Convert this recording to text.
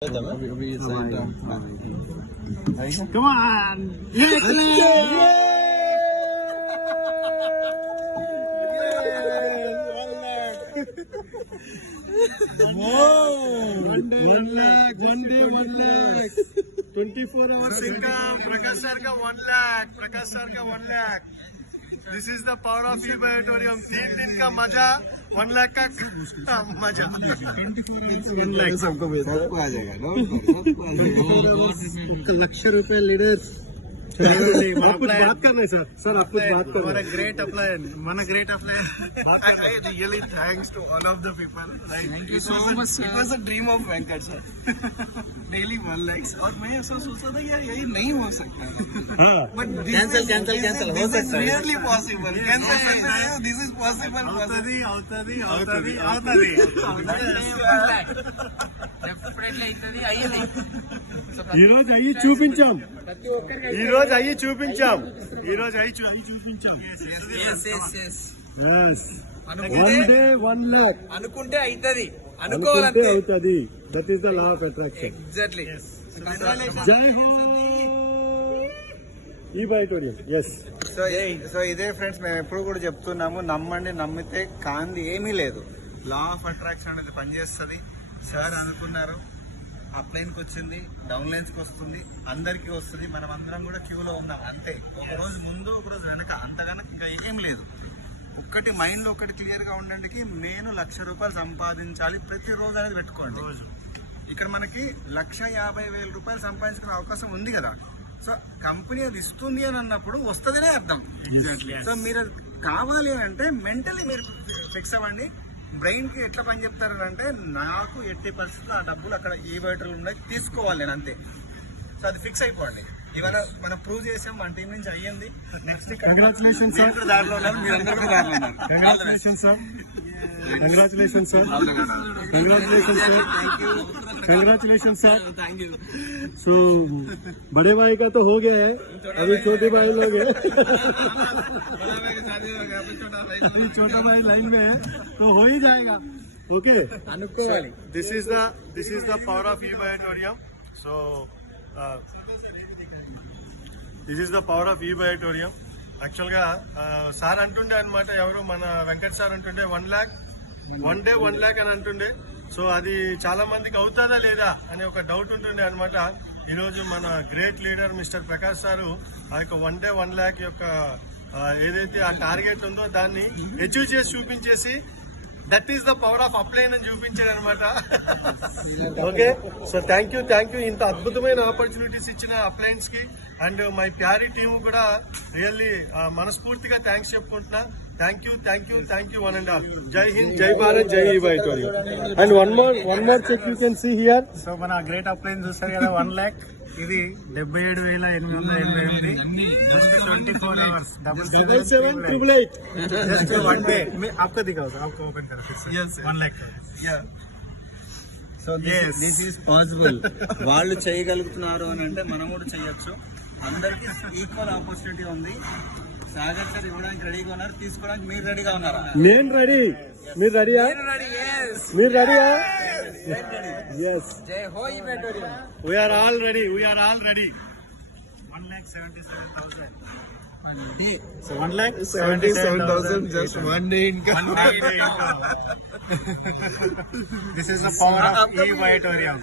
Come on! One day, 1 lakh. 24 hours income. Prakash sir ka 1 lakh. Prakash sir ka 1 lakh. This is the power of e-Biotorium. 3 दिन का मजा, 1 लाख का मजा. सबको आ जाएगा. ₹1,00,000 लीडर्स. आप कुछ बात करना है सर आप कुछ बात करना है. Great apply. I really thanks to all of the people. Thank you so much. It was a dream of Venkat sir. Daily 1 lakhs. और मैं ऐसा सोचा था यार यही नहीं हो सकता. But cancel हो सकता है. Really possible. Cancel सकता है. This is possible. అవుతది. డెఫినెట్లీ అవుతుంది అయ్యేది. ఈ రోజు అయ్యి చూపించాం. One day 1 lakh. అనుకుంటే అవుతుంది, అనుకోవాలంటే అవుతుంది. That is the law of attraction. Exactly. జై హో e-Biotorium. ఎస్. సో ఇదే ఫ్రెండ్స్, మేము ఎప్పుడు కూడా చెప్తున్నాము, నమ్మండి, నమ్మితే కాంది ఏమీ లేదు. లా ఆఫ్ అట్రాక్షన్ అనేది పనిచేస్తుంది. సార్ అనుకున్నారు, అప్ లైన్కి వచ్చింది, డౌన్ లైన్స్కి వస్తుంది, అందరికీ వస్తుంది. మనం అందరం కూడా క్యూలో ఉన్నాం అంతే. ఒక రోజు ముందు, ఒక రోజు వెనక, అంతగానో ఇంకా ఏం లేదు. ఒక్కటి మైండ్లో ఒకటి క్లియర్గా ఉండడానికి, నేను ₹1,00,000 సంపాదించాలి ప్రతిరోజు అనేది పెట్టుకోండి. ఇక్కడ మనకి ₹1,50,000 సంపాదించుకునే అవకాశం ఉంది కదా. సో కంపెనీ అది ఇస్తుంది అని అన్నప్పుడు వస్తుందనే అర్థం. సో మీరు కావాలి అంటే మెంటలీ మీరు ఫిక్స్ అవ్వండి. బ్రెయిన్ కి ఎట్లా పని చెప్తారు అంటే, నాకు 80% ఆ డబ్బులు అక్కడ e-Biotorium ఉన్నాయి, తీసుకోవాలి నేను అంతే. సో అది ఫిక్స్ అయిపోండి. ఇవాళ మనం ప్రూవ్ చేసాం, మన టీం నుంచి అయ్యింది. Next congratulation sir. దారిలో ఉన్నారు, మీరందరూ కూడా దారిలో ఉన్నారు. Congratulation sir. सो बड़े भाई का तो हो गया है, अभी छोटे भाई लोग हैं. छोटा भाई लाइन में है तो हो ही जाएगा. Okay. This is the power of e-Biotorium. So this is the power of e-Biotorium. Actual గా సార్ అంటుండే అనమాట, ఎవరు మన వెంకట్ సార్ అంటుండే 1 lakh, 1 day 1 lakh అని అంటుండే. సో అది చాలా మందికి అవుతుందా లేదా అనే ఒక డౌట్ ఉంటుండే అనమాట. ఈరోజు మన great leader mister Prakash sir ఆ యొక్క 1 day 1 lakh యొక్క ఏదైతే ఆ టార్గెట్ ఉందో దాన్ని అచీవ్ చేసి చూపించేసి, that is the power of upline అని చూపించాడు అనమాట. ఓకే. సో థ్యాంక్ యూ ఇంత అద్భుతమైన ఆపర్చునిటీస్ ఇచ్చిన అప్లైన్స్ కి అండ్ మై ప్యారీ టీమ్ కూడా రియల్లీ మనస్ఫూర్తిగా థ్యాంక్స్ చెప్పుకుంటున్నా. Thank you one and all. జై హింద్, జై భారత్, జై e-Biotorium. And one more check you can see here. So మన గ్రేట్ అప్లైన్ చూస్తారు కదా, 1 lakh. ఇది 77,888. Just 24 hours. 77,888. Just 1 day. मैं आपको दिखाऊँ, आपको ओपन करो फिर से. Yes, 1 lakh. Yeah. So this is possible. వాళ్ళు చేయగలుగుతున్నారు అని అంటే మనం కూడా చేయొచ్చు. అందరికి ఈక్వల్ ఆపర్చునిటీ ఉంది. సాగర్ సార్ ఇవ్వడానికి రెడీగా ఉన్నారు, తీసుకోవడానికి మీరు రెడీగా ఉన్నారా? నేను రెడీ. మీరు రెడీయా? మీరు రెడీయా? Yes. జై హో e-Biotorium. We are all ready. 1,77,000. So 1,77,000 just one day income. This is the power of e-Biotorium.